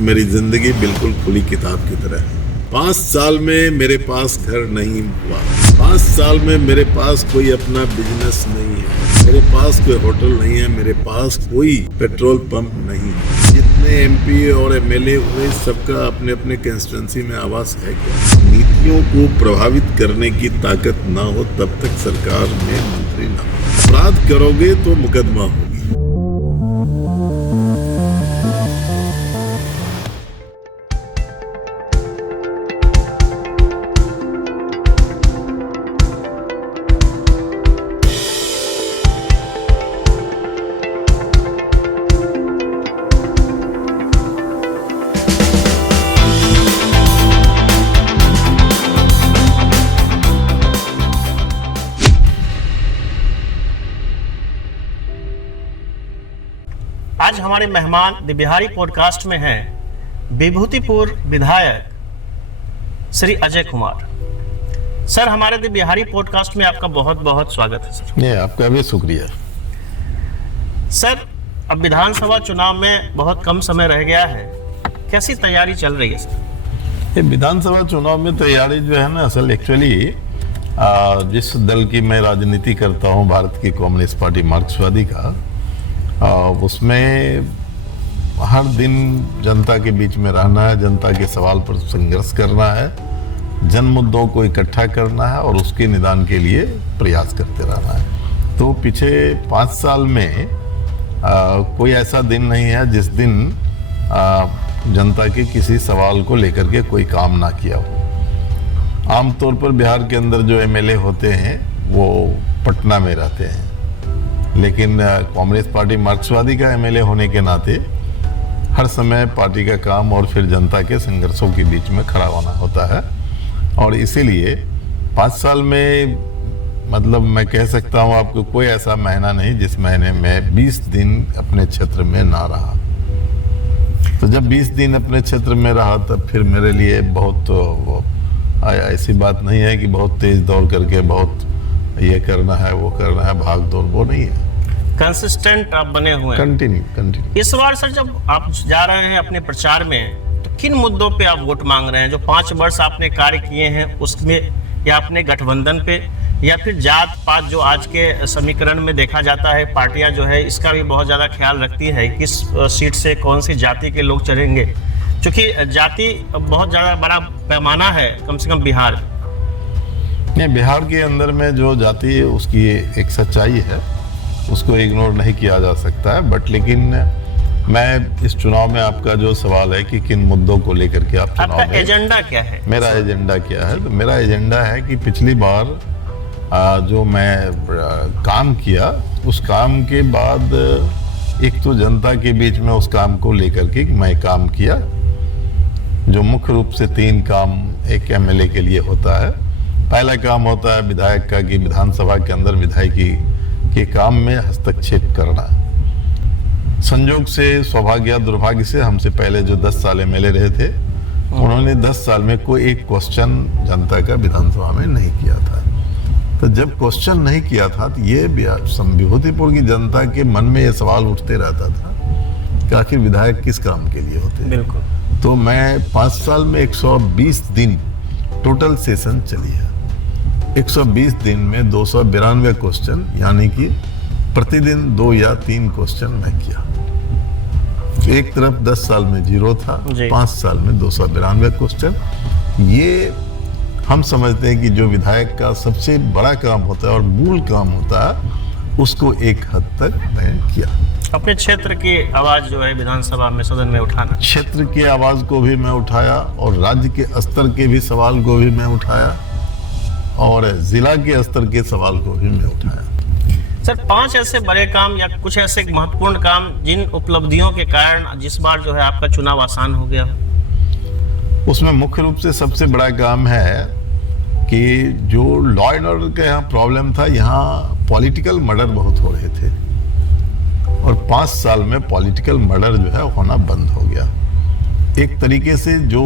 मेरी जिंदगी बिल्कुल खुली किताब की तरह है। 5 साल में मेरे पास घर नहीं हुआ, 5 साल में मेरे पास कोई अपना बिजनेस नहीं है, मेरे पास कोई होटल नहीं है, मेरे पास कोई पेट्रोल पंप नहीं है। जितने एमपी और एमएलए हुए सबका अपने अपने कंस्टिट्यूंसी में आवास है क्या? नीतियों को प्रभावित करने की ताकत ना हो तब तक सरकार में मंत्री ना हो। अपराध करोगे तो मुकदमा होगी। आज हमारे मेहमान द बिहारी पॉडकास्ट में हैं विभूतिपुर विधायक श्री अजय कुमार। सर, हमारे द बिहारी पॉडकास्ट में आपका बहुत बहुत स्वागत है सर। नहीं, आपका भी शुक्रिया। सर, अब विधानसभा चुनाव में बहुत कम समय रह गया है, कैसी तैयारी चल रही है सर? ये विधानसभा चुनाव में तैयारी जो है ना, असल एक्चुअली जिस दल की मैं राजनीति करता हूँ, भारत की कम्युनिस्ट पार्टी मार्क्सवादी का, उसमें हर दिन जनता के बीच में रहना है, जनता के सवाल पर संघर्ष करना है, जन मुद्दों को इकट्ठा करना है और उसके निदान के लिए प्रयास करते रहना है। तो पीछे 5 साल में कोई ऐसा दिन नहीं है जिस दिन जनता के किसी सवाल को लेकर के कोई काम ना किया हो। आमतौर पर बिहार के अंदर जो एमएलए होते हैं वो पटना में रहते हैं, लेकिन कम्युनिस्ट पार्टी मार्क्सवादी का एमएलए होने के नाते हर समय पार्टी का काम और फिर जनता के संघर्षों के बीच में खड़ा होना होता है। और इसीलिए 5 साल में मतलब मैं कह सकता हूँ आपको, कोई ऐसा महीना नहीं जिस महीने में 20 दिन अपने क्षेत्र में ना रहा। तो जब 20 दिन अपने क्षेत्र में रहा तब फिर मेरे लिए बहुत ऐसी बात नहीं है कि बहुत तेज दौड़ करके बहुत ये करना है वो करना है, भाग दौड़, वो नहीं है। कंसिस्टेंट आप बने हुए हैं, कंटिन्यू। इस बार सर जब आप जा रहे हैं अपने प्रचार में, तो किन मुद्दों पे आप वोट मांग रहे हैं? जो 5 वर्ष आपने कार्य किए हैं उसमें, या अपने गठबंधन पे, या फिर जात पात जो आज के समीकरण में देखा जाता है, पार्टियां जो है इसका भी बहुत ज़्यादा ख्याल रखती है किस सीट से कौन सी जाति के लोग चढ़ेंगे, क्योंकि जाति बहुत ज़्यादा बड़ा पैमाना है कम से कम बिहार नहीं, बिहार के अंदर में जो जाति है उसकी एक सच्चाई है, उसको इग्नोर नहीं किया जा सकता है। बट लेकिन मैं इस चुनाव में आपका जो सवाल है कि किन मुद्दों को लेकर के आप चुनाव में, एजेंडा क्या है? मेरा एजेंडा क्या है? तो मेरा एजेंडा है कि पिछली बार जो मैं काम किया उस काम के बाद एक तो जनता के बीच में उस काम को लेकर के मैं काम किया, जो मुख्य रूप से 3 काम एक एमएलए के लिए होता है। पहला काम होता है विधायक का कि विधानसभा के अंदर विधायकी के काम में हस्तक्षेप करना। संयोग से, सौभाग्य दुर्भाग्य से, हमसे पहले जो 10 साल एमएलए रहे थे उन्होंने 10 साल में कोई एक क्वेश्चन जनता का विधानसभा में नहीं किया था। तो जब क्वेश्चन नहीं किया था तो ये विभूतिपुर की जनता के मन में ये सवाल उठते रहता था कि आखिर विधायक किस काम के लिए होते हैं। बिल्कुल। तो मैं 5 साल में 120 दिन टोटल सेशन चली है, 120 दिन में 292 क्वेश्चन, यानी कि प्रतिदिन 2 या 3 क्वेश्चन मैं किया। एक तरफ 10 साल में 0 था, 5 साल में 292 क्वेश्चन। ये हम समझते हैं कि जो विधायक का सबसे बड़ा काम होता है और मूल काम होता है, उसको एक हद तक मैं किया। अपने क्षेत्र की आवाज जो है विधानसभा में, सदन में उठाना, क्षेत्र की आवाज को भी मैं उठाया और राज्य के स्तर के भी सवाल को भी मैं उठाया और जिला के स्तर के सवाल को भी मैं उठाया। सर, 5 ऐसे बड़े काम या कुछ ऐसे महत्वपूर्ण काम जिन उपलब्धियों के कारण जिस बार जो है आपका चुनाव आसान हो गया? उसमें मुख्य रूप से सबसे बड़ा काम है कि जो लॉ एंड ऑर्डर का यहाँ प्रॉब्लम था, यहाँ पॉलिटिकल मर्डर बहुत हो रहे थे और 5 साल में पॉलिटिकल मर्डर जो है होना बंद हो गया। एक तरीके से जो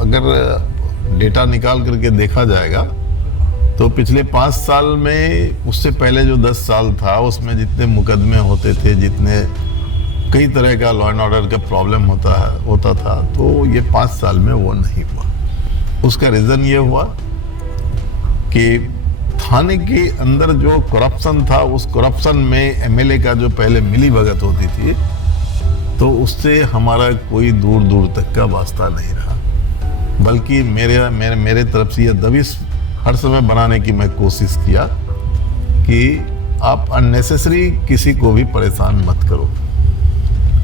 अगर डेटा निकाल करके देखा जाएगा तो पिछले 5 साल में, उससे पहले जो 10 साल था उसमें जितने मुकदमे होते थे, जितने कई तरह का लॉ एंड ऑर्डर का प्रॉब्लम होता था, तो ये 5 साल में वो नहीं हुआ। उसका रीज़न ये हुआ कि थाने के अंदर जो करप्शन था, उस करप्शन में एमएलए का जो पहले मिली भगत होती थी, तो उससे हमारा कोई दूर दूर तक का वास्ता नहीं रहा। बल्कि मेरे तरफ से यह दबिश हर समय बनाने की मैं कोशिश किया कि आप अननेसेसरी किसी को भी परेशान मत करो,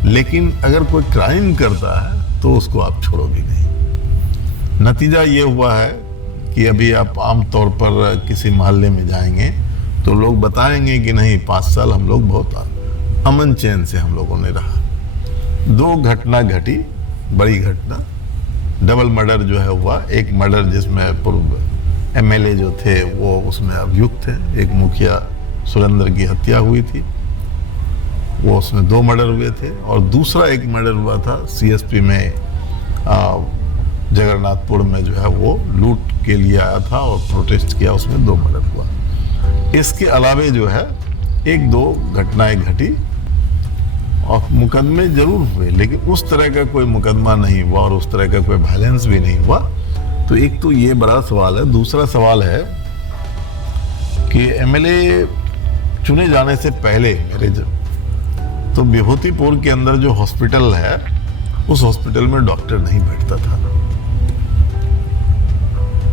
लेकिन अगर कोई क्राइम करता है तो उसको आप छोड़ोगे नहीं। नतीजा ये हुआ है कि अभी आप आम तौर पर किसी मोहल्ले में जाएंगे तो लोग बताएंगे कि नहीं, 5 साल हम लोग बहुत अमन चैन से हम लोगों ने रहा। 2 घटना घटी, बड़ी घटना। डबल मर्डर जो है हुआ, एक मर्डर जिसमें पूर्व एमएलए जो थे वो उसमें अभियुक्त थे, एक मुखिया सुरेंद्र की हत्या हुई थी, वो उसमें 2 मर्डर हुए थे, और दूसरा एक मर्डर हुआ था सीएसपी में, जगन्नाथपुर में जो है वो लूट के लिए आया था और प्रोटेस्ट किया, उसमें 2 मर्डर हुआ। इसके अलावे जो है 1-2 घटनाएं घटी और मुकदमे जरूर हुए, लेकिन उस तरह का कोई मुकदमा नहीं हुआ और उस तरह का कोई वायलेंस भी नहीं हुआ। तो एक तो ये बड़ा सवाल है। दूसरा सवाल है कि एमएलए चुने जाने से पहले तो विभूतिपुर के अंदर जो हॉस्पिटल है, उस हॉस्पिटल में डॉक्टर नहीं बैठता था।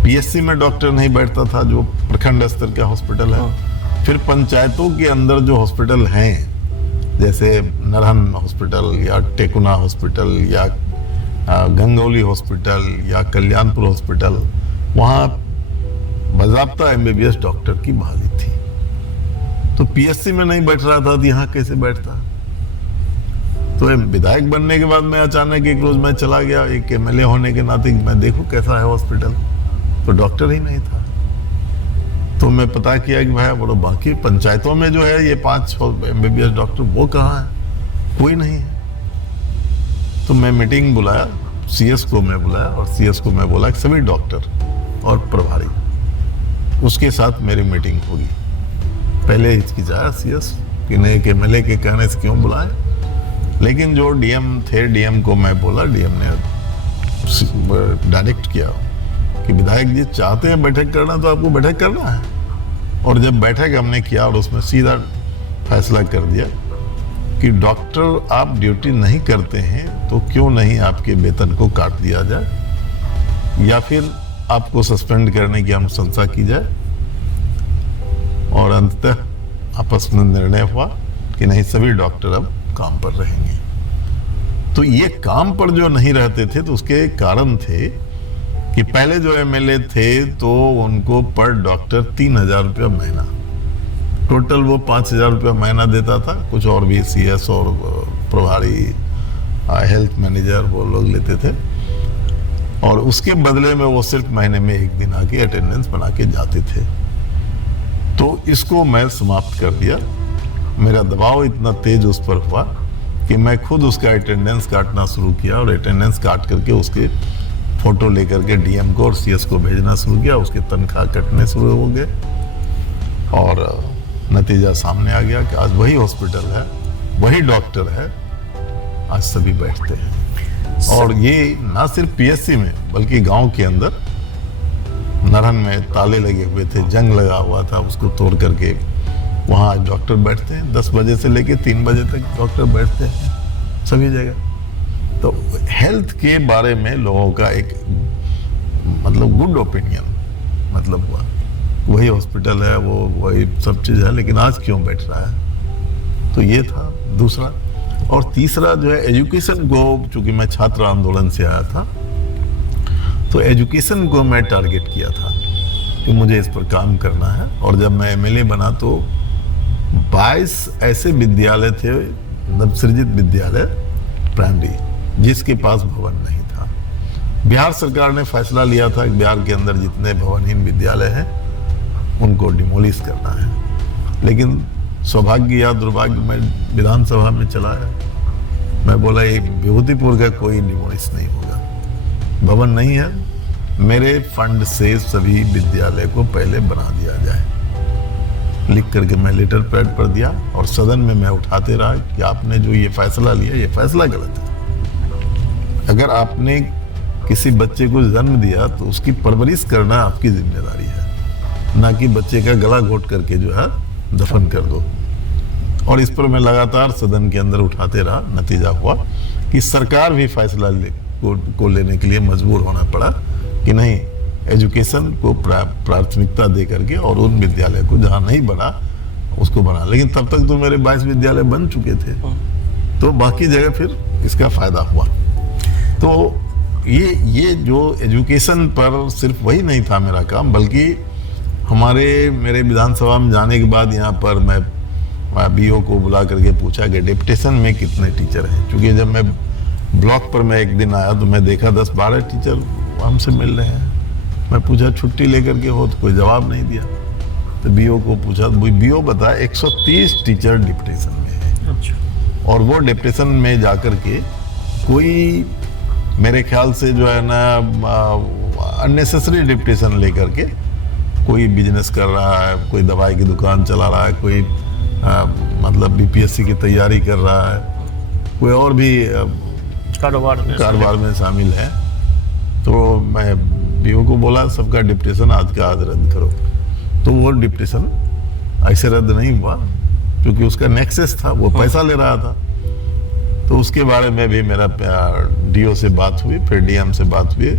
पीएससी में डॉक्टर नहीं बैठता था, जो प्रखंड स्तर का हॉस्पिटल है। फिर पंचायतों के अंदर जो हॉस्पिटल हैं, जैसे नरहन हॉस्पिटल या टेकुना हॉस्पिटल या गंगौली हॉस्पिटल या कल्याणपुर हॉस्पिटल, वहाँ बाज़ाब्ता एमबीबीएस डॉक्टर की बहाली थी। तो पीएससी में नहीं बैठ रहा था तो यहाँ कैसे बैठता? तो विधायक बनने के बाद मैं अचानक एक रोज मैं चला गया, एक एमएलए होने के नाते मैं देखूं कैसा है हॉस्पिटल, तो डॉक्टर ही नहीं था। तो मैं पता किया कि भाई बोलो बाकी पंचायतों में जो है ये 5 एमबीबीएस डॉक्टर वो कहाँ है? कोई नहीं है। तो मैं मीटिंग बुलाया, सीएस को मैं बुलाया और सीएस को मैं बोला कि सभी डॉक्टर और प्रभारी, उसके साथ मेरी मीटिंग होगी। पहले हिचकिचाया सीएस कि नहीं, एक एमएलए के कहने से क्यों बुलाए, लेकिन जो डीएम थे, डीएम को मैं बोला, डीएम ने डायरेक्ट किया कि विधायक जी चाहते हैं बैठक करना तो आपको बैठक करना है। और जब बैठक हमने किया और उसमें सीधा फैसला कर दिया कि डॉक्टर आप ड्यूटी नहीं करते हैं तो क्यों नहीं आपके वेतन को काट दिया जाए या फिर आपको सस्पेंड करने की अनुशंसा की जाए। और अंततः आपस में निर्णय हुआ कि नहीं, सभी डॉक्टर अब काम पर रहेंगे। तो ये काम पर जो नहीं रहते थे तो उसके कारण थे कि पहले जो एमएलए थे तो उनको पर डॉक्टर 3,000 रुपया महीना, टोटल वो 5,000 रुपया महीना देता था। कुछ और भी सीएस और प्रभारी, हेल्थ मैनेजर वो लोग लेते थे, और उसके बदले में वो सिर्फ महीने में 1 दिन आके अटेंडेंस बना के जाते थे। तो इसको मैं समाप्त कर दिया। मेरा दबाव इतना तेज उस पर हुआ कि मैं खुद उसका अटेंडेंस काटना शुरू किया और अटेंडेंस काट करके उसके फोटो लेकर के डीएम को और सीएस को भेजना शुरू किया। उसके तनख्वाह कटने शुरू हो गए और नतीजा सामने आ गया कि आज वही हॉस्पिटल है, वही डॉक्टर है, आज सभी बैठते हैं। और ये ना सिर्फ पीएससी में बल्कि गांव के अंदर नरहन में ताले लगे हुए थे, जंग लगा हुआ था, उसको तोड़ करके वहाँ आज डॉक्टर बैठते हैं। 10 बजे से लेके 3 बजे तक डॉक्टर बैठते हैं सभी जगह। तो हेल्थ के बारे में लोगों का एक मतलब गुड ओपिनियन मतलब हुआ, वही हॉस्पिटल है, वो वही सब चीज़ है, लेकिन आज क्यों बैठ रहा है? तो ये था दूसरा। और तीसरा जो है एजुकेशन को, चूंकि मैं छात्र आंदोलन से आया था तो एजुकेशन को मैं टारगेट किया था कि मुझे इस पर काम करना है। और जब मैं एमएलए बना तो 22 ऐसे विद्यालय थे, नवसृजित विद्यालय प्राइमरी, जिसके पास भवन नहीं था। बिहार सरकार ने फैसला लिया था कि बिहार के अंदर जितने भवनहीन विद्यालय हैं उनको डिमोलिश करना है, लेकिन सौभाग्य या दुर्भाग्य में विधानसभा में चला है। मैं बोला ये विभूतिपुर का कोई डिमोलिश नहीं होगा, भवन नहीं है, मेरे फंड से सभी विद्यालय को पहले बना दिया जाए। लिख करके मैं लेटर पैड पर दिया और सदन में मैं उठाते रहा कि आपने जो ये फैसला लिया, ये फैसला गलत है। अगर आपने किसी बच्चे को जन्म दिया तो उसकी परवरिश करना आपकी जिम्मेदारी है, ना कि बच्चे का गला घोट करके जो है दफन कर दो। और इस पर मैं लगातार सदन के अंदर उठाते रहा। नतीजा हुआ कि सरकार भी फैसला को लेने के लिए मजबूर होना पड़ा कि नहीं, एजुकेशन को प्राथमिकता दे करके और उन विद्यालय को जहाँ नहीं बना उसको बना। लेकिन तब तक तो मेरे 22 विद्यालय बन चुके थे, तो बाकी जगह फिर इसका फायदा हुआ। तो ये जो एजुकेशन पर सिर्फ वही नहीं था मेरा काम, बल्कि मेरे विधानसभा में जाने के बाद यहाँ पर मैं बीओ को बुला करके पूछा कि डिप्टेशन में कितने टीचर हैं। क्योंकि जब मैं ब्लॉक पर मैं एक दिन आया तो मैं देखा 10-12 टीचर हमसे मिल रहे हैं। मैं पूछा छुट्टी लेकर के हो, तो कोई जवाब नहीं दिया। तो बीओ को पूछा, बीओ बता 130 टीचर डिप्टेशन में है। अच्छा। और वो डिप्टेशन में जाकर के कोई मेरे ख्याल से जो है ना अननेसेसरी डिप्टेशन लेकर के कोई बिजनेस कर रहा है, कोई दवाई की दुकान चला रहा है, कोई मतलब बीपीएससी की तैयारी कर रहा है, कोई और भी कारोबार में शामिल है। तो मैं बीओ को बोला सबका डिप्टेशन आज का आज रद्द करो। तो वो डिप्टेशन ऐसे रद्द नहीं हुआ क्योंकि उसका नेक्सस था, वो पैसा ले रहा था। तो उसके बारे में भी मेरा डीओ से बात हुई, फिर डीएम से बात हुई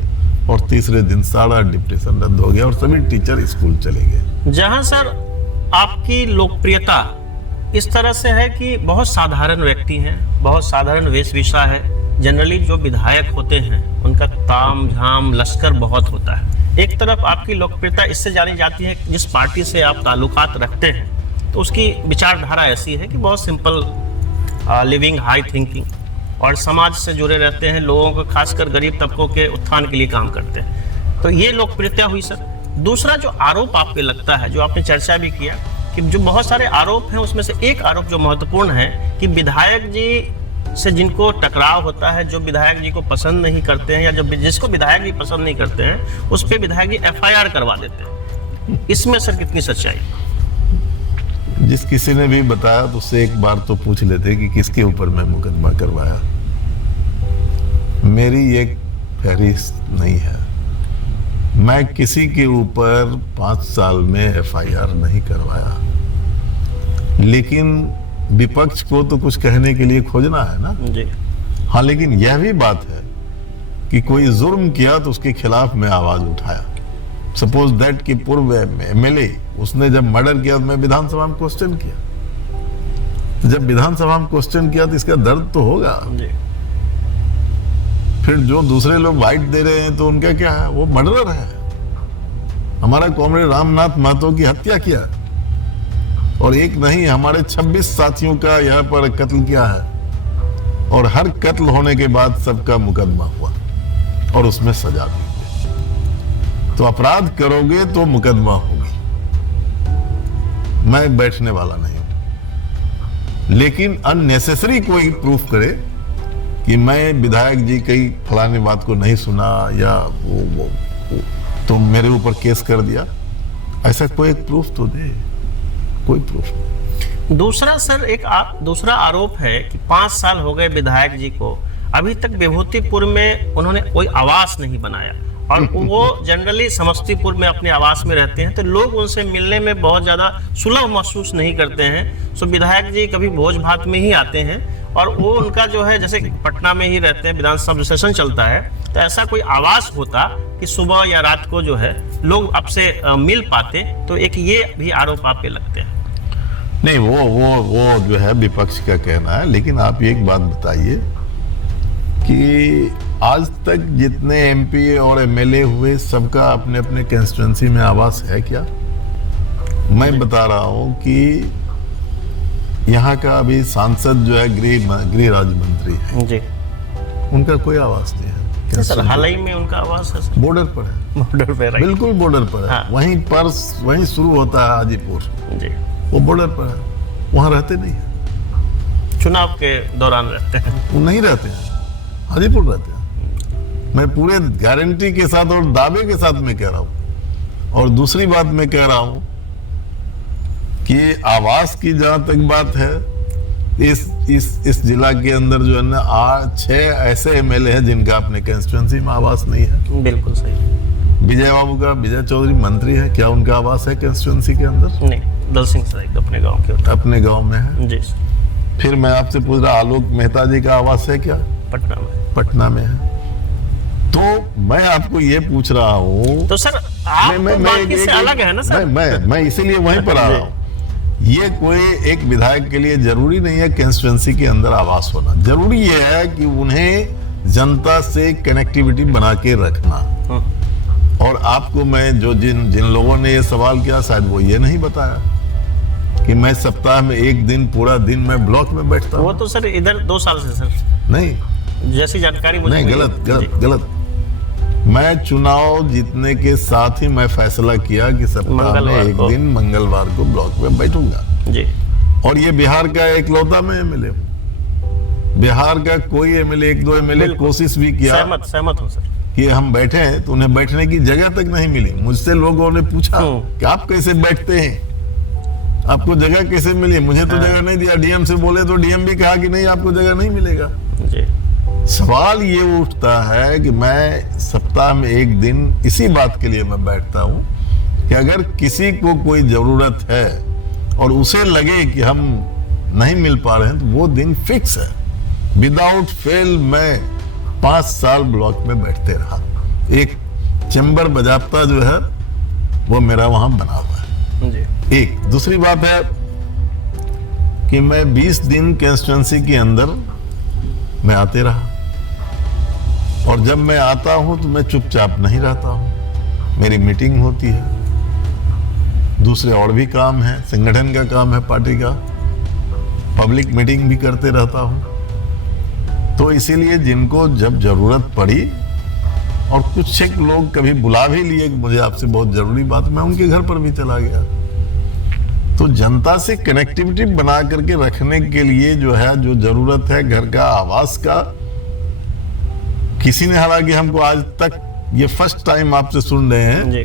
और तीसरे दिन सारा डिप्टेशन रद्द हो गया और सभी टीचर स्कूल चले गए। जहां सर आपकी लोकप्रियता इस तरह से है कि बहुत साधारण व्यक्ति हैं, बहुत साधारण वेशभूषा है। जनरली जो विधायक होते हैं उनका ताम झाम लश्कर बहुत होता है। एक तरफ आपकी लोकप्रियता इससे जानी जाती है कि जिस पार्टी से आप ताल्लुकात रखते हैं तो उसकी विचारधारा ऐसी है कि बहुत सिंपल लिविंग, हाई थिंकिंग और समाज से जुड़े रहते हैं, लोगों को खासकर गरीब तबकों के उत्थान के लिए काम करते हैं। तो ये लोकप्रियता हुई सर। दूसरा जो आरोप आप पे लगता है, जो आपने चर्चा भी किया कि जो बहुत सारे आरोप हैं उसमें से एक आरोप जो महत्वपूर्ण है कि विधायक जी से जिनको टकराव होता है, जो विधायक जी को पसंद नहीं करते हैं या जो जिसको विधायक जी पसंद नहीं करते हैं उस पर विधायक जी एफआईआर करवा देते हैं। इसमें सर कितनी सच्चाई? जिस किसी ने भी बताया तो उससे एक बार तो पूछ लेते कि किसके ऊपर मैं मुकदमा करवाया। मेरी ये फहरिस्त नहीं है। मैं किसी के ऊपर 5 साल में एफआईआर नहीं करवाया, लेकिन विपक्ष को तो कुछ कहने के लिए खोजना है ना जी। हाँ, लेकिन यह भी बात है कि कोई जुर्म किया तो उसके खिलाफ मैं आवाज उठाया। सपोज दैट कि पूर्व एमएलए उसने जब मर्डर किया तो मैं विधानसभा में क्वेश्चन किया। तो जब विधानसभा में क्वेश्चन किया तो इसका दर्द तो होगा जी। फिर जो दूसरे लोग वाइट दे रहे हैं तो उनका क्या है, वो मर्डरर है। हमारा कॉमरेड रामनाथ महतो की हत्या किया और एक नहीं हमारे 26 साथियों का यहाँ पर कत्ल किया है और हर कत्ल होने के बाद सबका मुकदमा हुआ और उसमें सजा भी हुई। तो अपराध करोगे तो मुकदमा होगी। मैं बैठने वाला नहीं हूं, लेकिन अननेसेसरी कोई प्रूफ करे कि मैं विधायक जी कई फलाने बात को नहीं सुना या वो तो मेरे ऊपर केस कर दिया, ऐसा कोई एक प्रूफ तो दे। कोई प्रूफ नहीं। दूसरा सर दूसरा आरोप है कि 5 साल हो गए विधायक जी को, अभी तक विभूतिपुर में उन्होंने कोई आवास नहीं बनाया और वो जनरली समस्तीपुर में अपने आवास में रहते हैं, तो लोग उनसे मिलने में बहुत ज़्यादा सुलभ महसूस नहीं करते हैं। सो विधायक जी कभी भोज भात में ही आते हैं और वो उनका जो है, जैसे पटना में ही रहते हैं, विधानसभा सेशन चलता है, तो ऐसा कोई आवास होता कि सुबह या रात को जो है लोग आपसे मिल पाते, तो एक ये भी आरोप आप पे लगते हैं। नहीं, वो जो है विपक्ष का कहना है, लेकिन आप एक बात बताइए कि आज तक जितने एमपी और एमएलए हुए सबका अपने अपने कंस्टिट्यूएंसी में आवास है क्या? मैं बता रहा हूं कि यहाँ का अभी सांसद जो है गृह राज्य मंत्री है जी, उनका कोई आवास नहीं है। सर हाल ही में उनका आवास है बॉर्डर पर है। बॉर्डर पे, राइट? बिल्कुल बॉर्डर पर है। हाँ। वहीं शुरू होता है हाजीपुर, जी। वो बॉर्डर पर है, वहां रहते नहीं है। चुनाव के दौरान रहते हैं? वो नहीं रहते हैं, हाजीपुर रहते हैं। मैं पूरे गारंटी के साथ और दावे के साथ मैं कह रहा हूं। और दूसरी बात मैं कह रहा हूं कि आवास की जहां तक बात है, इस जिला के अंदर जो है ना 6 ऐसे एमएलए हैं जिनका अपने कंस्टिट्यूंसी में आवास नहीं है। बिल्कुल सही। विजय बाबू का, विजय चौधरी मंत्री है, क्या उनका आवास है कंस्टिट्यूंसी के अंदर? नहीं, दल सिंह सराय अपने गांव के, अपने गांव में है जी। फिर मैं आपसे पूछ रहा, आलोक मेहता जी का आवास है क्या? पटना में। पटना में है। तो मैं आपको ये पूछ रहा हूँ, तो सर आप बाकी से अलग है ना सर? मैं इसीलिए वहीं पर आ रहा हूँ। ये कोई एक विधायक के लिए जरूरी नहीं है कंस्टिट्यूंसी के अंदर आवास होना, जरूरी ये है कि उन्हें जनता से कनेक्टिविटी बना के रखना। और आपको मैं जो जिन लोगों ने ये सवाल किया, शायद वो ये नहीं बताया कि मैं सप्ताह में एक दिन पूरा दिन मैं ब्लॉक में बैठता हूँ। वो तो सर इधर 2 साल से सर नहीं, जैसी जानकारी मुझे नहीं, गलत। मैं चुनाव जीतने के साथ ही मैं फैसला किया कि सप्ताह में एक दिन मंगलवार को ब्लॉक में बैठूंगा जी। और ये बिहार का एकलौता में एमएलए हूं। बिहार का कोई एमएलए, 1-2 एमएलए कोशिश भी किया, सहमत हूं सर, कि हम बैठे हैं, तो उन्हें बैठने की जगह तक नहीं मिली। मुझसे लोगों ने पूछा कि आप कैसे बैठते हैं, आपको जगह कैसे मिली? मुझे तो जगह नहीं दिया। डीएम से बोले तो डीएम भी कहा कि नहीं, आपको जगह नहीं मिलेगा जी। सवाल ये उठता है कि मैं सप्ताह में एक दिन इसी बात के लिए मैं बैठता हूं कि अगर किसी को कोई जरूरत है और उसे लगे कि हम नहीं मिल पा रहे हैं, तो वो दिन फिक्स है। विदाउट फेल मैं 5 साल ब्लॉक में बैठते रहा। एक चैम्बर बजाबता जो है वो मेरा वहां बना हुआ है जी। एक दूसरी बात है कि मैं 20 दिन कंस्टिट्यूंसी के अंदर मैं आते रहा, और जब मैं आता हूं तो मैं चुपचाप नहीं रहता हूं। मेरी मीटिंग होती है, दूसरे और भी काम है, संगठन का काम है, पार्टी का, पब्लिक मीटिंग भी करते रहता हूं। तो इसीलिए जिनको जब जरूरत पड़ी, और कुछ एक लोग कभी बुला भी लिए कि मुझे आपसे बहुत जरूरी बात, मैं उनके घर पर भी चला गया। तो जनता से कनेक्टिविटी बना करके रखने के लिए जो है, जो जरूरत है घर का, आवास का, किसी ने, हालांकि हमको आज तक ये फर्स्ट टाइम आपसे सुन रहे हैं जी।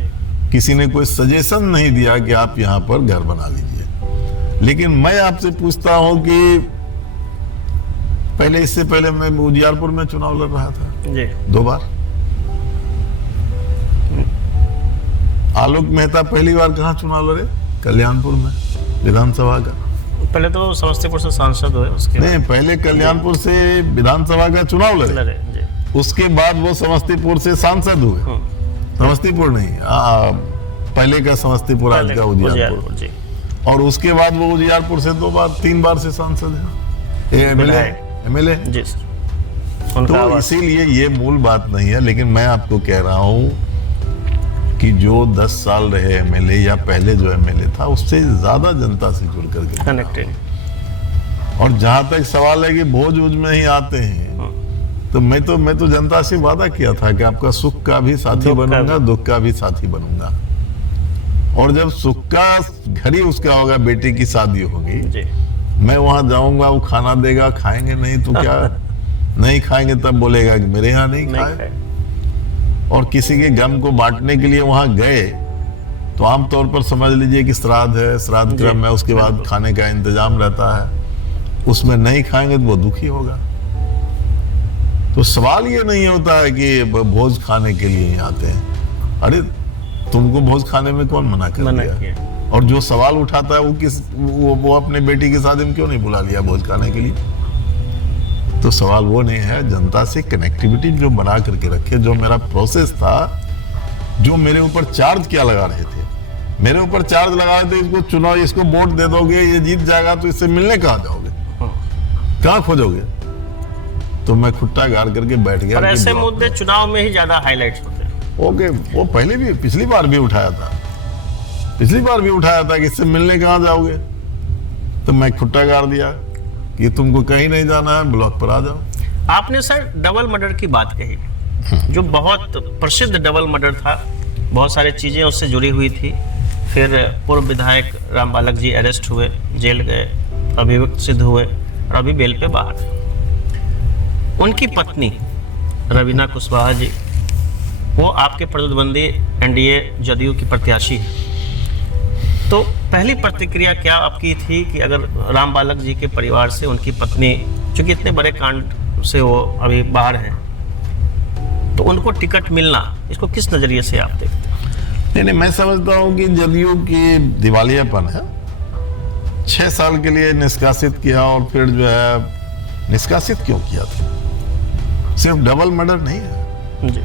किसी ने कोई सजेशन नहीं दिया कि आप यहाँ पर घर बना लीजिए। लेकिन मैं आपसे पूछता हूं कि पहले, इससे पहले मैं उजियारपुर में चुनाव लड़ रहा था जी 2 बार। आलोक मेहता पहली बार कहाँ चुनाव लड़े? कल्याणपुर में विधानसभा का। पहले तो समस्तीपुर से सांसद हुए, उसके नहीं, पहले कल्याणपुर से विधानसभा का चुनाव लड़े जी। उसके बाद वो समस्तीपुर से सांसद हुए। समस्तीपुर नहीं, पहले का समस्तीपुर, आज का उजियारपुर जी। और उसके बाद वो उजियारपुर से 2 बार 3 बार से सांसद है, एमएलए जी सर। तो इसीलिए ये मूल बात नहीं है। लेकिन मैं आपको कह रहा हूं कि जो 10 साल रहे एमएलए, या पहले जो एमएलए था, उससे ज्यादा जनता से जुड़ करके कनेक्टेड। और जहां तक सवाल है कि भोज उज में ही आते हैं, तो मैं तो जनता से वादा किया था कि आपका सुख का भी साथी बनूंगा, दुख का भी साथी बनूंगा। और जब सुख का घर ही उसका होगा, बेटी की शादी होगी, मैं वहां जाऊंगा, वो खाना देगा, खाएंगे नहीं तो क्या नहीं खाएंगे, तब बोलेगा कि मेरे यहाँ नहीं खाए। और किसी के गम को बांटने के लिए वहां गए, तो आमतौर पर समझ लीजिए कि श्राद्ध है, श्राद्ध क्रम है, उसके बाद खाने का इंतजाम रहता है, उसमें नहीं खाएंगे तो वो दुखी होगा। तो सवाल ये नहीं होता है कि भोज खाने के लिए ही आते हैं। अरे तुमको भोज खाने में कौन मना कर दिया? और जो सवाल उठाता है वो अपने बेटी की शादी में क्यों नहीं बुला लिया भोज खाने के लिए? तो सवाल वो नहीं है। जनता से कनेक्टिविटी जो बना करके रखे, जो मेरा प्रोसेस था, जो मेरे ऊपर चार्ज क्या लगा रहे थे, मेरे ऊपर चार्ज लगा रहे थे, इसको चुनाव, इसको वोट दे दोगे, ये जीत जाएगा, तो इससे मिलने कहाँ जाओगे, कहाँ खोजोगे? तो मैं खुट्टा गाड़ करके बैठ गया। और ऐसे मुद्दे चुनाव में ही ज्यादा हाईलाइट होते हैं। ओके, वो पहले भी, पिछली बार भी उठाया था कि इससे मिलने कहाँ जाओगे। तो मैं खुट्टा गाड़ दिया कि तुमको कहीं नहीं जाना है, ब्लॉक पर आ जाओ। आपने सर डबल मर्डर की बात कही, जो बहुत प्रसिद्ध डबल मर्डर था, बहुत सारी चीजें उससे जुड़ी हुई थी। फिर पूर्व विधायक रामबालक जी अरेस्ट हुए, जेल गए, अभियुक्त सिद्ध हुए और अभी बेल पे बाहर। उनकी पत्नी रवीना कुशवाहा जी, वो आपके प्रतिद्वंदी एनडीए जदयू की प्रत्याशी है। तो पहली प्रतिक्रिया क्या आपकी थी कि अगर राम बालक जी के परिवार से उनकी पत्नी, चूंकि इतने बड़े कांड से वो अभी बाहर हैं, तो उनको टिकट मिलना, इसको किस नजरिए से आप देखते हैं? नहीं, मैं समझता हूँ कि जदयू की दिवालियापन है। 6 साल के लिए निष्कासित किया और फिर जो है निष्कासित क्यों किया था? सिर्फ डबल मर्डर नहीं है जी,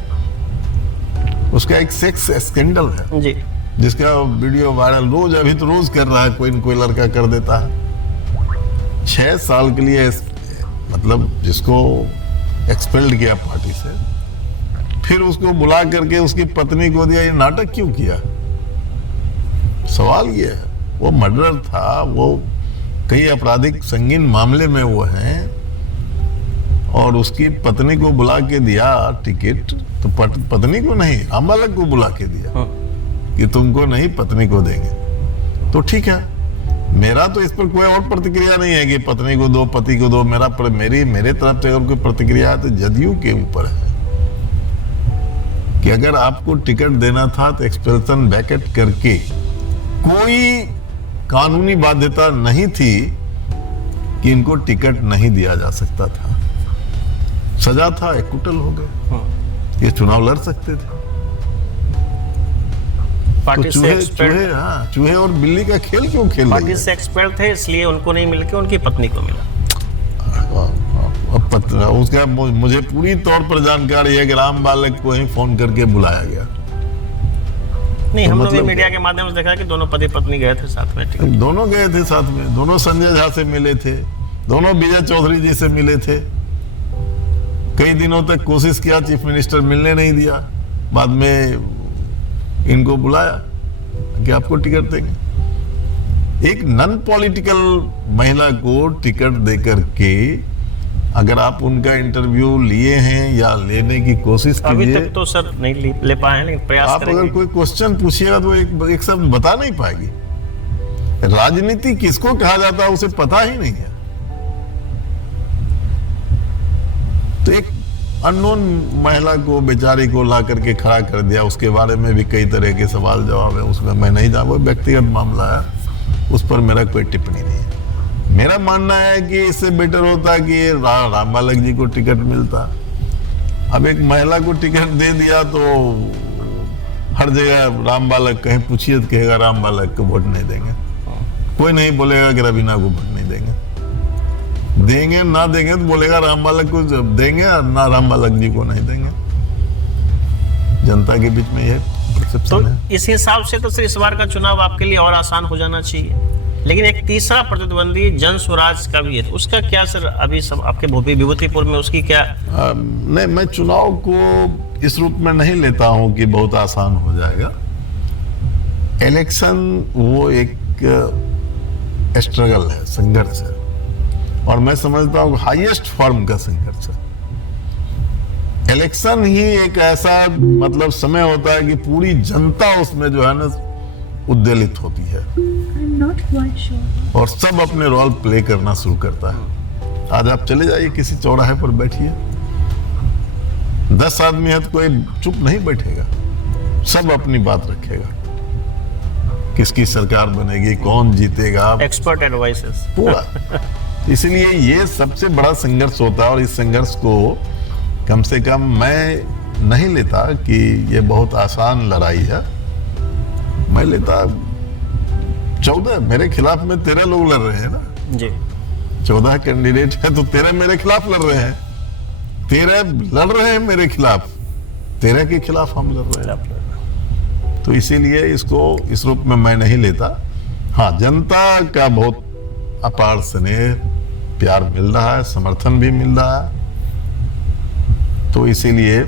उसका एक सेक्स स्कैंडल है जी, जिसका वीडियो वायरल रोज, अभी तो रोज कर रहा है, कोई न कोई लड़का कर देता है। 6 साल के लिए मतलब जिसको एक्सपेल्ड किया पार्टी से, फिर उसको बुला करके उसकी पत्नी को दिया, ये नाटक क्यों किया? सवाल ये है, वो मर्डर था, वो कई आपराधिक संगीन मामले में वो हैं, और उसकी पत्नी को बुला के दिया टिकट, तो पत्नी को नहीं, राम बालक को बुला के दिया कि तुमको नहीं, पत्नी को देंगे। तो ठीक है, मेरा तो इस पर कोई और प्रतिक्रिया नहीं है कि पत्नी को दो, पति को दो। मेरे तरफ से अगर कोई प्रतिक्रिया है तो जदयू के ऊपर है कि अगर आपको टिकट देना था तो एक्सपेल्सन बैकेट करके, कोई कानूनी बाध्यता नहीं थी कि इनको टिकट नहीं दिया जा सकता था। सजा था, एक्विटल हो गए, ये चुनाव लड़ सकते थे। पार्टी तो से एक्सपेल्ड, चूहे और बिल्ली का खेल क्यों खेल रही पार्टी है? से एक्सपेल्ड थे, इसलिए उनको नहीं मिलके उनकी पत्नी को मिला। उसका मुझे पूरी तौर पर जानकारी है कि राम बालक को ही फोन करके बुलाया गया। नहीं, तो हम लोग मतलब मीडिया के माध्यम से देखा कि दोनों पति पत्नी गए थे साथ में टिकट। दोनों गए थे साथ में, दोनों संजय झा से मिले थे, दोनों विजय चौधरी जी से मिले थे। कई दिनों तक कोशिश किया, चीफ मिनिस्टर मिलने नहीं दिया, बाद में इनको बुलाया कि आपको टिकट देंगे। एक नॉन पॉलिटिकल महिला को टिकट देकर के अगर आप उनका इंटरव्यू लिए हैं या लेने की कोशिश अभी कीजिए, तक तो सर नहीं ले पाए हैं, लेकिन प्रयास आप करेंगे। अगर कोई क्वेश्चन पूछिएगा तो एक शब्द बता नहीं पाएगी। राजनीति किसको कहा जाता है उसे पता ही नहीं है। तो एक अननोन महिला को, बेचारी को ला करके खड़ा कर दिया, उसके बारे में भी कई तरह के सवाल जवाब है, उसमें मैं नहीं जा, वो व्यक्तिगत मामला है, उस पर मेरा कोई टिप्पणी नहीं है। मेरा मानना है कि इससे बेटर होता कि राम बालक जी को टिकट मिलता। अब एक महिला को टिकट दे दिया तो हर जगह राम बालक, कहीं पूछिए तो कहेगा राम बालक को वोट नहीं देंगे, कोई नहीं बोलेगा कि रवीना को वोट नहीं देंगे। देंगे ना देंगे तो बोलेगा राम बालक को जब देंगे, और ना राम बालक जी को नहीं देंगे। जनता के बीच में यह परसेप्शन है। तो इस हिसाब से तो सर इस बार का चुनाव आपके लिए और आसान हो जाना चाहिए। लेकिन एक तीसरा प्रतिद्वंदी जन स्वराज का भी है, उसका क्या सर अभी सब आपके विभूतिपुर में उसकी क्या? नहीं, मैं चुनाव को इस रूप में नहीं लेता हूं कि बहुत आसान हो जाएगा। इलेक्शन वो एक स्ट्रगल है, संघर्ष है, और मैं समझता हूँ हाईएस्ट फॉर्म का संघर्ष है। इलेक्शन ही एक ऐसा मतलब समय होता है कि पूरी जनता उसमें जो है ना उद्वेलित होती है और सब अपने रोल प्ले करना शुरू करता है। आज आप चले जाइए किसी चौराहे पर बैठिए, 10 आदमी है तो कोई चुप नहीं बैठेगा, सब अपनी बात रखेगा। किसकी सरकार बनेगी, कौन जीतेगा, एक्सपर्ट एडवाइसेस पूरा। इसलिए ये सबसे बड़ा संघर्ष होता है, और इस संघर्ष को कम से कम मैं नहीं लेता कि ये बहुत आसान लड़ाई है। मैं लेता 14, मेरे खिलाफ में 13 लोग लड़ रहे हैं ना जी, 14 कैंडिडेट है तो 13 मेरे खिलाफ लड़ रहे हैं, 13 लड़ रहे हैं मेरे खिलाफ, 13 के खिलाफ हम लड़ रहे हैं। तो इसीलिए इसको इस रूप में मैं नहीं लेता। हाँ, जनता का बहुत अपार स्नेह प्यार मिल रहा है, समर्थन भी मिल रहा है, तो इसीलिए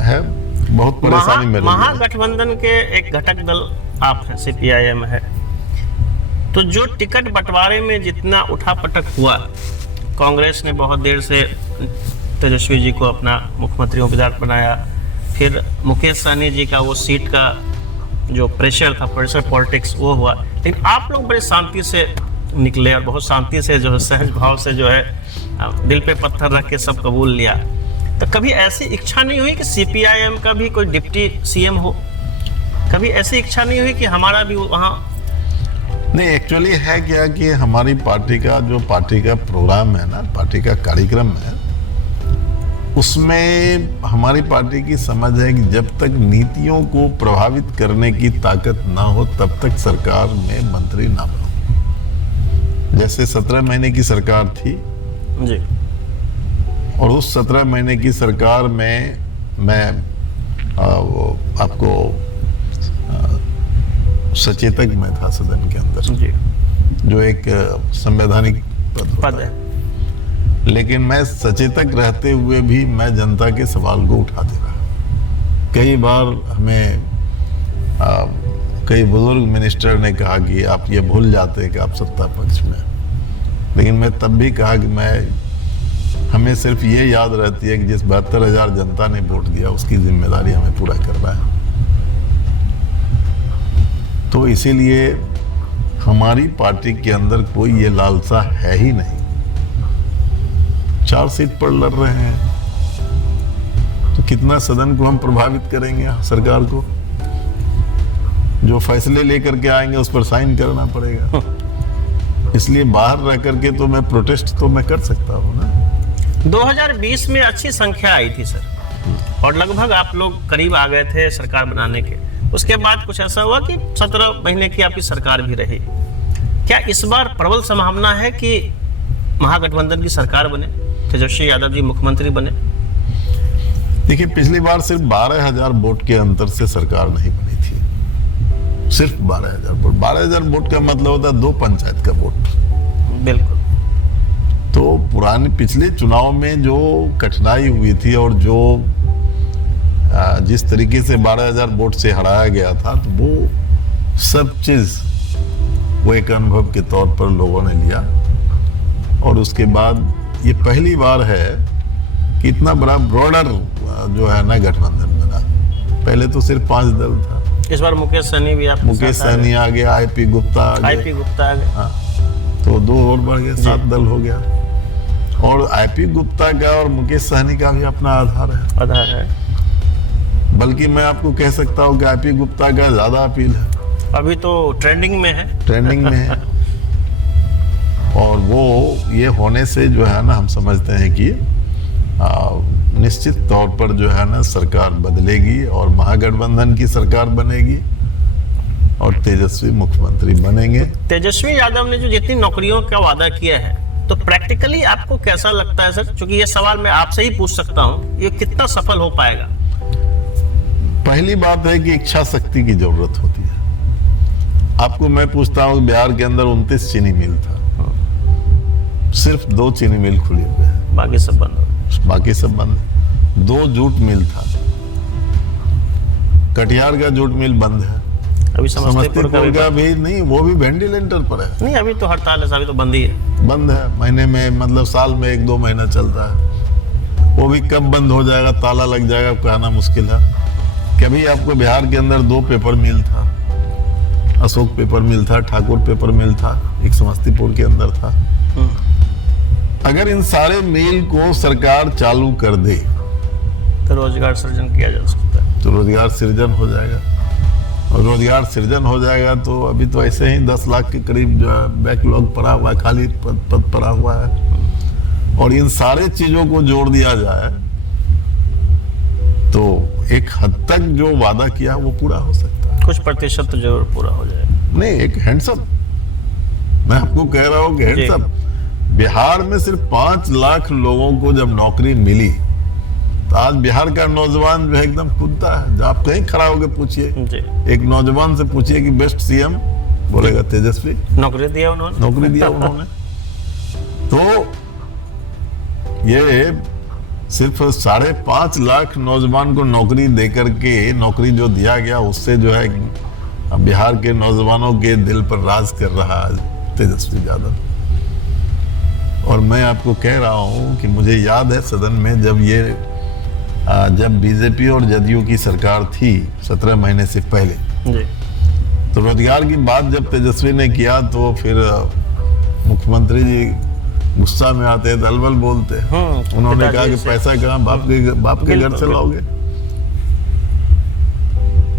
है बहुत परेशानी मेरे लिए। महागठबंधन के एक घटक दल आप हैं, CPIM है, तो जो टिकट बंटवारे में जितना उठापटक हुआ, कांग्रेस ने बहुत देर से तेजस्वी जी को अपना मुख्यमंत्री उम्मीदवार बनाया, फिर मुकेश सहनी जी का वो सीट का जो प्रेशर था, प्रेशर पॉलिटिक्स, वो हुआ, लेकिन आप लोग बड़े शांति से निकले और बहुत शांति से जो है, सहज भाव से जो है दिल पे पत्थर रख के सब कबूल लिया। तो कभी ऐसी इच्छा नहीं हुई कि CPIM का भी कोई डिप्टी CM हो? कभी ऐसी इच्छा नहीं हुई कि हमारा भी वहाँ नहीं, एक्चुअली है क्या कि हमारी पार्टी का प्रोग्राम है ना, पार्टी का कार्यक्रम है, उसमें हमारी पार्टी की समझ है कि जब तक नीतियों को प्रभावित करने की ताकत ना हो तब तक सरकार में मंत्री ना बनो। जैसे 17 महीने की सरकार थी जी, और उस 17 महीने की सरकार में मैं आपको सचेतक में था सदन के अंदर जी, जो एक संवैधानिक पद है। लेकिन मैं सचेतक रहते हुए भी मैं जनता के सवाल को उठा दे रहा। कई बार हमें कई बुजुर्ग मिनिस्टर ने कहा कि आप ये भूल जाते हैं कि आप सत्ता पक्ष में, लेकिन मैं तब भी कहा कि हमें सिर्फ ये याद रहती है कि जिस 72,000 जनता ने वोट दिया उसकी जिम्मेदारी हमें पूरा करना है। तो इसीलिए हमारी पार्टी के अंदर कोई ये लालसा है ही नहीं। 4 सीट पर लड़ रहे हैं तो कितना सदन को हम प्रभावित करेंगे, सरकार को जो फैसले लेकर के आएंगे उस पर साइन करना पड़ेगा। इसलिए बाहर रह करके तो मैं प्रोटेस्ट तो मैं कर सकता हूँ ना। 2020 में अच्छी संख्या आई थी सर, और लगभग आप लोग करीब आ गए थे सरकार बनाने के। उसके बाद कुछ ऐसा हुआ कि 17 महीने की आपकी सरकार भी रही। क्या इस बार प्रबल संभावना है कि महागठबंधन की सरकार बने, तेजस्वी यादव जी मुख्यमंत्री बने? देखिए, पिछली बार सिर्फ 12,000 वोट के अंतर से सरकार नहीं बनी थी, सिर्फ 12,000 वोट। 12,000 वोट का मतलब होता है 2 पंचायत का वोट। बिल्कुल। तो पुराने पिछले चुनाव में जो कठिनाई हुई थी और जो जिस तरीके से 12,000 वोट से हराया गया था, तो वो सब चीज वो एक अनुभव के तौर पर लोगों ने लिया। और उसके बाद ये पहली बार है कि इतना बड़ा ब्रॉडर जो है ना गठबंधन बना। पहले तो सिर्फ 5 दल था। इस बार मुकेश सहनी भी मुकेश सहनी आ गया, आईपी गुप्ता आ गया। हाँ, तो 2 और बढ़ गए, 7 दल हो गया। और आईपी गुप्ता का और मुकेश सहनी का भी अपना आधार है। बल्कि मैं आपको कह सकता हूँ कि आईपी गुप्ता का ज्यादा अपील है, अभी तो ट्रेंडिंग में है। और वो ये होने से जो है ना हम समझते हैं कि निश्चित तौर पर जो है ना सरकार बदलेगी और महागठबंधन की सरकार बनेगी और तेजस्वी मुख्यमंत्री बनेंगे। तेजस्वी यादव ने जो जितनी नौकरियों का वादा किया है, तो प्रैक्टिकली आपको कैसा लगता है सर? क्योंकि ये सवाल मैं आपसे ही पूछ सकता हूँ, ये कितना सफल हो पाएगा? पहली बात है कि इच्छा शक्ति की जरूरत होती है। आपको मैं पूछता हूँ, बिहार के अंदर 29 चीनी मिल था, सिर्फ 2 चीनी मिल खुले हुए हैं, बाकी सब बंद। 2 जूट मिल था, कटिहार का जूट मिल बंद है। अभी समस्तीपुर का भी नहीं, वो भी वेंटिलेटर पर है। नहीं, अभी तो हड़ताल है, अभी तो बंद ही है। बंद है, महीने में मतलब साल में 1-2 महीना चलता है। वो भी कब बंद हो जाएगा, ताला लग जाएगा, कहना मुश्किल है। कभी आपको बिहार के अंदर 2 पेपर मिल था, अशोक पेपर मिल था, ठाकुर पेपर मिल था, एक समस्तीपुर के अंदर था। अगर इन सारे मिल को सरकार चालू कर दे तो रोजगार सृजन किया जा सकता है, तो रोजगार सृजन हो जाएगा। और रोजगार सृजन हो जाएगा तो अभी तो ऐसे ही 10 लाख के करीब जो है बैकलॉग पड़ा हुआ है, खाली पद पड़ा हुआ है। और इन सारे चीजों को जोड़ दिया जाए तो एक हद तक जो वादा किया वो पूरा हो सकता है। कुछ प्रतिशत तो जरूर पूरा हो जाएगा। नहीं, एक हैंडसम, मैं आपको कह रहा हूँ कि हैंडसम। बिहार में सिर्फ 5 लाख लोगों को जब नौकरी मिली तो आज बिहार का नौजवान जो है एकदम कूदता है। जब आप कहीं खड़ा होकर पूछिए, एक नौजवान से पूछिए कि बेस्ट सीएम, बोलेगा तेजस्वी। नौकरी दिया उन्होंने। तो ये सिर्फ 5.5 लाख नौजवान को नौकरी देकर के, नौकरी जो दिया गया उससे जो है बिहार के नौजवानों के दिल पर राज कर रहा है तेजस्वी यादव। और मैं आपको कह रहा हूं कि मुझे याद है सदन में जब बीजेपी और जदयू की सरकार थी 17 महीने से पहले जी, तो रोजगार की बात जब तेजस्वी ने किया तो फिर मुख्यमंत्री जी गुस्सा में आते हैं, दलबल बोलते हैं। उन्होंने कहा कि पैसा कहाँ, बाप के घर से लाओगे।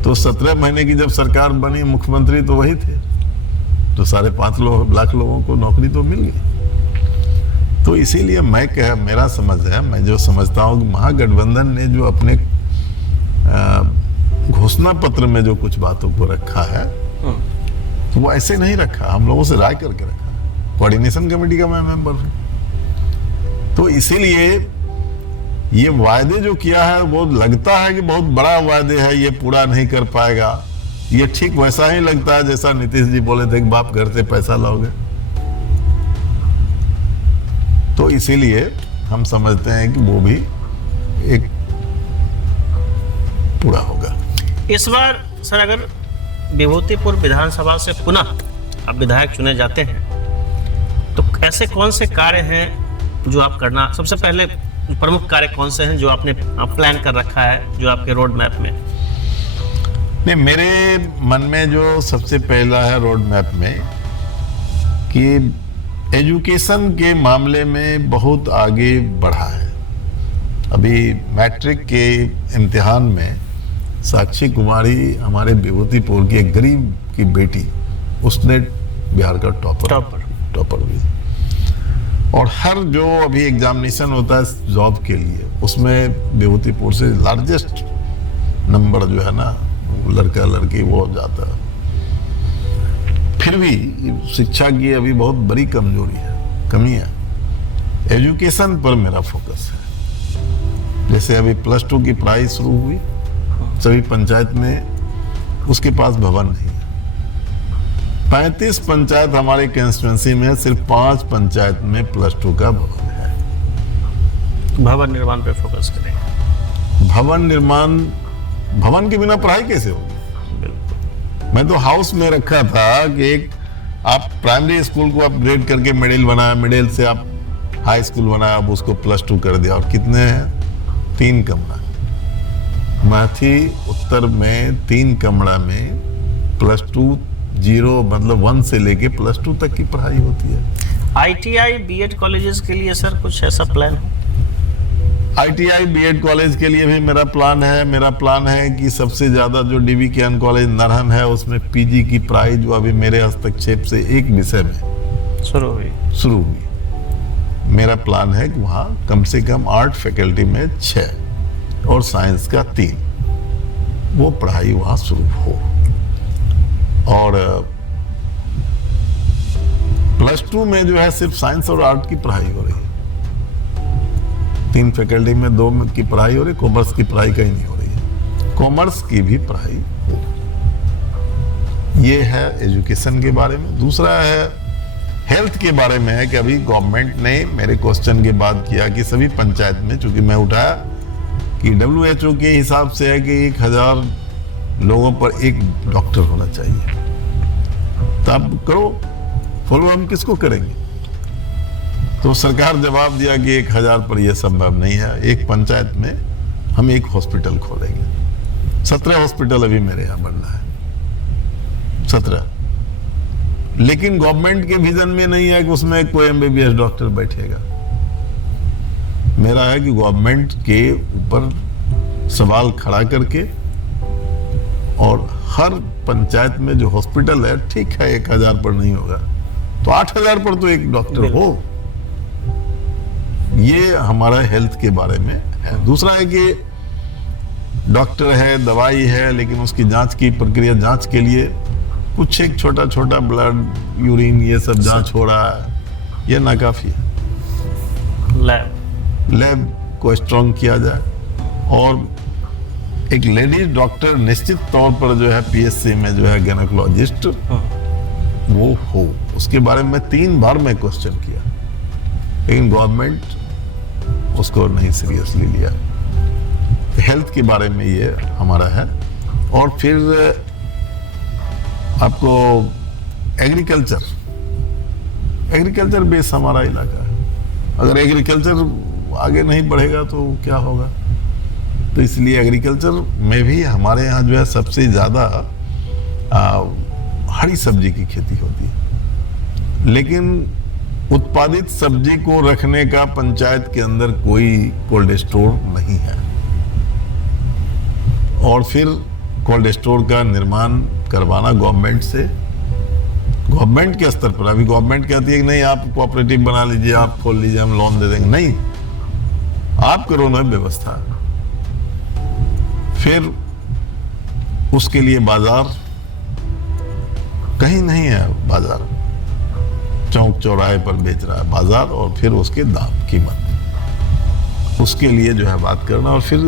तो 17 महीने की जब सरकार बनी, मुख्यमंत्री तो वही थे। तो 5.5 लाख लोगों को नौकरी तो मिल गई। तो इसीलिए मेरा समझ है, मैं जो समझता हूँ कि महागठबंधन ने जो अपने घोषणा पत्र में जो कुछ बातों को रखा है तो वो ऐसे नहीं रखा, हम लोगों से राय करके रखा। कोऑर्डिनेशन कमेटी का मैं मेंबर हूँ। तो इसीलिए ये वायदे जो किया है वो लगता है कि बहुत बड़ा वायदे है, ये पूरा नहीं कर पाएगा। ये ठीक वैसा ही लगता है जैसा नीतीश जी बोले थे कि बाप घर से पैसा लाओगे। तो इसीलिए हम समझते हैं कि वो भी एक पूरा होगा। इस बार सर अगर विभूतिपुर विधानसभा से पुनः आप विधायक चुने जाते हैं तो ऐसे कौन से कार्य हैं जो आप करना, सबसे पहले प्रमुख कार्य कौन से हैं जो आपने प्लान कर रखा है, जो आपके रोड मैप में? नहीं, मेरे मन में जो सबसे पहला है रोड मैप में कि एजुकेशन के मामले में बहुत आगे बढ़ा है। अभी मैट्रिक के इम्तिहान में साक्षी कुमारी हमारे विभूतिपुर की एक गरीब की बेटी, उसने बिहार का टॉपर भी। और हर जो अभी एग्जामिनेशन होता है जॉब के लिए, उसमें विभूतिपुर से लार्जेस्ट नंबर जो है ना, लड़का लड़की वो जाता है। फिर भी शिक्षा की अभी बहुत बड़ी कमी है। एजुकेशन पर मेरा फोकस है। जैसे अभी +2 की पढ़ाई शुरू हुई, सभी पंचायत में उसके पास भवन नहीं है। 35 पंचायत हमारे कंस्टिट्यूएंसी में, सिर्फ 5 पंचायत में +2 का भवन है। भवन निर्माण पे फोकस करें। भवन के बिना पढ़ाई कैसे होगी? बिल्कुल। मैं तो हाउस में रखा था कि एक आप प्राइमरी स्कूल को अपग्रेड करके मिडिल बनाया, मिडिल से आप हाई स्कूल बनाया, अब उसको +2 कर दिया। और कितने हैं? 3 कमरा। माथी उत्तर में 3 कमरा में +2 0 मतलब 1 से लेके +2 तक की पढ़ाई होती है। ITI BEd कॉलेजेस के लिए सर कुछ ऐसा प्लान है? ITI BEd कॉलेज के लिए भी मेरा प्लान है कि सबसे ज्यादा जो DV कियान कॉलेज नरहन है उसमें PG की पढ़ाई जो अभी मेरे हस्तक्षेप से एक विषय में शुरू हुई। मेरा प्लान है कि वहाँ कम से कम आर्ट फैकल्टी में 6 और साइंस का 3 वो पढ़ाई वहाँ शुरू हो। और +2 में जो है सिर्फ साइंस और आर्ट की पढ़ाई हो रही है। 3 फैकल्टी में 2 की पढ़ाई हो रही है, कॉमर्स की पढ़ाई कहीं नहीं हो रही है। कॉमर्स की भी पढ़ाई हो। ये है एजुकेशन के बारे में। दूसरा है हेल्थ के बारे में, है कि अभी गवर्नमेंट ने मेरे क्वेश्चन के बाद किया कि सभी पंचायत में, चूंकि मैं उठाया कि WHO के हिसाब से है कि 1000 लोगों पर एक डॉक्टर होना चाहिए। तब करो, फॉलो हम किसको करेंगे? तो सरकार जवाब दिया कि 1000 पर यह संभव नहीं है। एक पंचायत में हम एक हॉस्पिटल खोलेंगे। 17 हॉस्पिटल अभी मेरे यहाँ बनना है, 17। लेकिन गवर्नमेंट के विजन में नहीं है कि उसमें कोई MBBS डॉक्टर बैठेगा। मेरा है कि गवर्नमेंट के ऊपर सवाल खड़ा करके और हर पंचायत में जो हॉस्पिटल है, ठीक है 1000 पर नहीं होगा तो 8000 पर तो एक डॉक्टर हो। ये हमारा हेल्थ के बारे में है। दूसरा है कि डॉक्टर है, दवाई है, लेकिन उसकी जांच की प्रक्रिया, जांच के लिए कुछ एक छोटा छोटा ब्लड, यूरिन, ये सब जांच हो रहा है, ये नाकाफी है। लैब को स्ट्रॉन्ग किया जाए और एक लेडीज डॉक्टर निश्चित तौर पर जो है PSC में जो है गायनेकोलॉजिस्ट वो हो। उसके बारे में 3 बार मैं क्वेश्चन किया, लेकिन गवर्नमेंट उसको नहीं सीरियसली लिया। हेल्थ के बारे में ये हमारा है। और फिर आपको एग्रीकल्चर बेस हमारा इलाका है। अगर एग्रीकल्चर आगे नहीं बढ़ेगा तो क्या होगा? तो इसलिए एग्रीकल्चर में भी हमारे यहाँ जो है सबसे ज़्यादा हरी सब्जी की खेती होती है। लेकिन उत्पादित सब्जी को रखने का पंचायत के अंदर कोई कोल्ड स्टोर नहीं है। और फिर कोल्ड स्टोर का निर्माण करवाना गवर्नमेंट से, गवर्नमेंट के स्तर पर। अभी गवर्नमेंट कहती है कि नहीं आप कोऑपरेटिव बना लीजिए, आप खोल लीजिए, हम लोन दे देंगे। नहीं, आप करो ना व्यवस्था। फिर उसके लिए बाजार कहीं नहीं है, बाजार चौक चौराहे पर बेच रहा है बाजार, और फिर उसके दाम कीमत, उसके लिए जो है बात करना। और फिर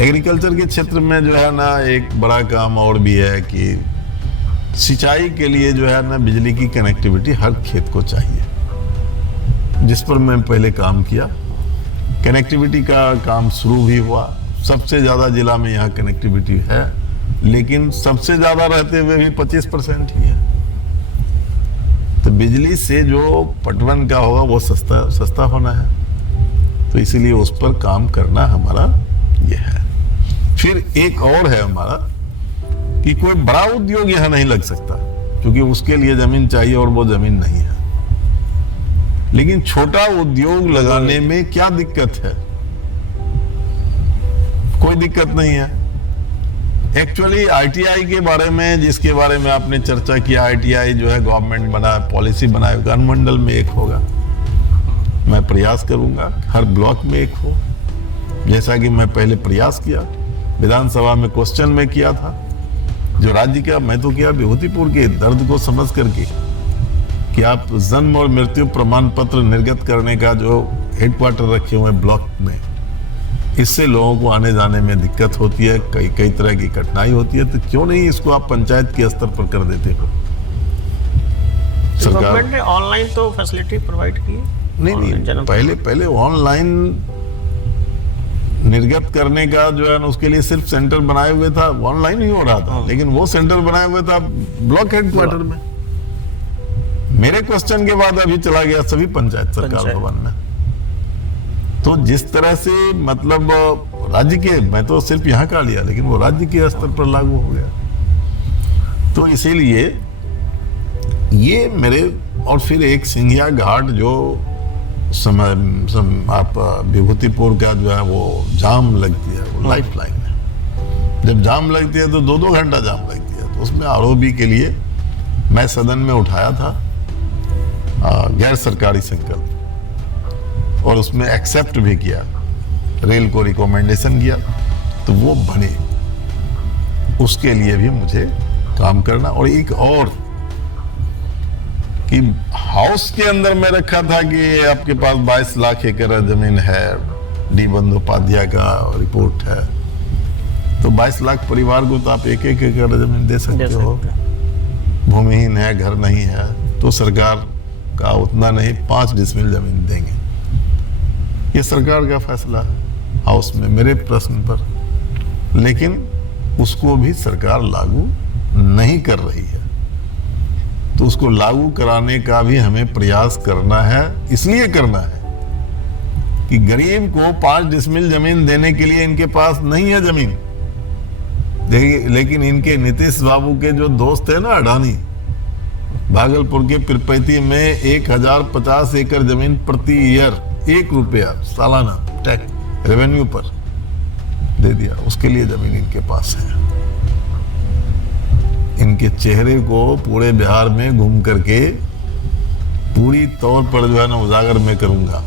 एग्रीकल्चर के क्षेत्र में जो है ना एक बड़ा काम और भी है कि सिंचाई के लिए जो है ना बिजली की कनेक्टिविटी हर खेत को चाहिए, जिस पर मैं पहले काम किया। कनेक्टिविटी का काम शुरू भी हुआ। सबसे ज़्यादा जिला में यहाँ कनेक्टिविटी है, लेकिन सबसे ज़्यादा रहते हुए भी 25% ही है। तो बिजली से जो पटवन का होगा वो सस्ता होना है, तो इसीलिए उस पर काम करना हमारा ये है। फिर एक और है हमारा कि कोई बड़ा उद्योग यहाँ नहीं लग सकता, क्योंकि उसके लिए जमीन चाहिए और वो जमीन नहीं है। लेकिन छोटा उद्योग लगाने में क्या दिक्कत है? कोई दिक्कत नहीं है। एक्चुअली आईटीआई के बारे में, जिसके बारे में आपने चर्चा किया, आईटीआई जो है गवर्नमेंट बना, पॉलिसी बनाएगा, अनुमंडल में एक होगा। मैं प्रयास करूंगा हर ब्लॉक में एक हो, जैसा कि मैं पहले प्रयास किया, विधानसभा में क्वेश्चन में किया था। जो राज्य का मैं तो किया विभूतिपुर के दर्द को समझ करके कि आप जन्म और मृत्यु प्रमाण पत्र निर्गत करने का जो हेडक्वार्टर रखे हुए ब्लॉक में, इससे लोगों को आने जाने में दिक्कत होती है, कई तरह की कठिनाई होती है। तो क्यों नहीं इसको आप पंचायत के स्तर पर कर देते हो? सरकार गवर्नमेंट ने ऑनलाइन तो फैसिलिटी प्रोवाइड की है। नहीं, पहले ऑनलाइन निर्गत करने का जो है ना उसके लिए सिर्फ सेंटर बनाए हुए था, ऑनलाइन ही हो रहा था। लेकिन वो सेंटर बनाए हुए था ब्लॉक हेडक्वार्टर में। मेरे क्वेश्चन के बाद अभी चला गया सभी पंचायत सरकार भवन में। तो जिस तरह से मतलब राज्य के, मैं तो सिर्फ यहाँ का लिया, लेकिन वो राज्य के स्तर पर लागू हो गया। तो इसीलिए ये मेरे, और फिर एक सिंधिया घाट जो आप विभूतिपुर का जो है वो जाम लगती है, वो लाइफ लाइन है। जब जाम लगती है तो 2-2 घंटा जाम लगती है। तो उसमें आरओबी के लिए मैं सदन में उठाया था गैर सरकारी संकल्प, और उसमें एक्सेप्ट भी किया, रेल को रिकमेंडेशन किया, तो वो बने। उसके लिए भी मुझे काम करना। और एक और कि हाउस के अंदर मैं रखा था कि आपके पास 22 लाख एकड़ जमीन है, डी बंदोपाध्याय का रिपोर्ट है, तो 22 लाख परिवार को तो आप 1-1 एकड़ जमीन दे सकते हो। भूमिहीन है, घर नहीं है, तो सरकार का उतना नहीं 5 डिसमिल जमीन देंगे। ये सरकार का फैसला है हाउस में मेरे प्रश्न पर, लेकिन उसको भी सरकार लागू नहीं कर रही है। तो उसको लागू कराने का भी हमें प्रयास करना है। इसलिए करना है कि गरीब को 5 डिसमिल जमीन देने के लिए इनके पास नहीं है जमीन। लेकिन इनके नीतीश बाबू के जो दोस्त है ना अडानी, भागलपुर के पिरपैती में 1050 एकड़ जमीन प्रति ईयर, 1 रुपया सालाना टैक्स रेवेन्यू पर दे दिया। उसके लिए जमीन इनके पास है। इनके चेहरे को पूरे बिहार में घूम करके पूरी तौर पर जो है ना उजागर में करूंगा,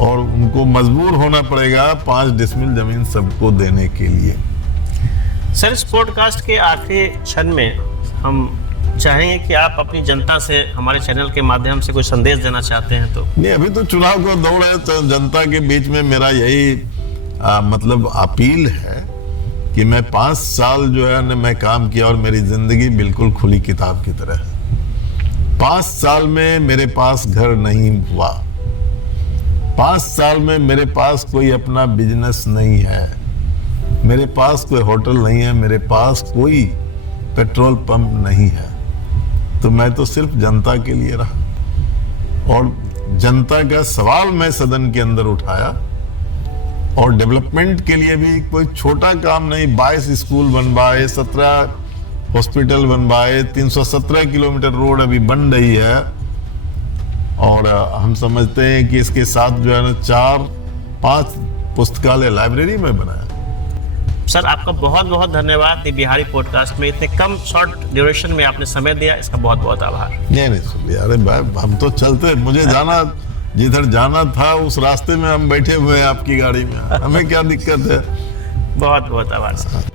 और उनको मजबूर होना पड़ेगा 5 डिसमिल जमीन सबको देने के लिए। सर, इस पॉडकास्ट के आखिरी क्षण में हम चाहेंगे कि आप अपनी जनता से, हमारे चैनल के माध्यम से कोई संदेश देना चाहते हैं तो। नहीं, अभी तो चुनाव का दौर है, तो जनता के बीच में मेरा यही मतलब अपील है कि मैं 5 साल जो है ना मैं काम किया, और मेरी जिंदगी बिल्कुल खुली किताब की तरह है। 5 साल में मेरे पास घर नहीं हुआ, 5 साल में मेरे पास कोई अपना बिजनेस नहीं है, मेरे पास कोई होटल नहीं है, मेरे पास कोई पेट्रोल पंप नहीं है। तो मैं तो सिर्फ जनता के लिए रहा, और जनता का सवाल मैं सदन के अंदर उठाया, और डेवलपमेंट के लिए भी कोई छोटा काम नहीं। 22 स्कूल बनवाए, 17 हॉस्पिटल बनवाए, 317 किलोमीटर रोड अभी बन रही है, और हम समझते हैं कि इसके साथ जो है ना 4-5 पुस्तकालय लाइब्रेरी में बनाया। सर आपका बहुत बहुत धन्यवाद दी बिहारी पॉडकास्ट में इतने कम शॉर्ट ड्यूरेशन में आपने समय दिया, इसका बहुत बहुत आभार। नहीं सुनिए, अरे भाई हम तो चलते, मुझे जाना जिधर जाना था उस रास्ते में हम बैठे हुए हैं आपकी गाड़ी में, हमें क्या दिक्कत है। बहुत बहुत आभार सर।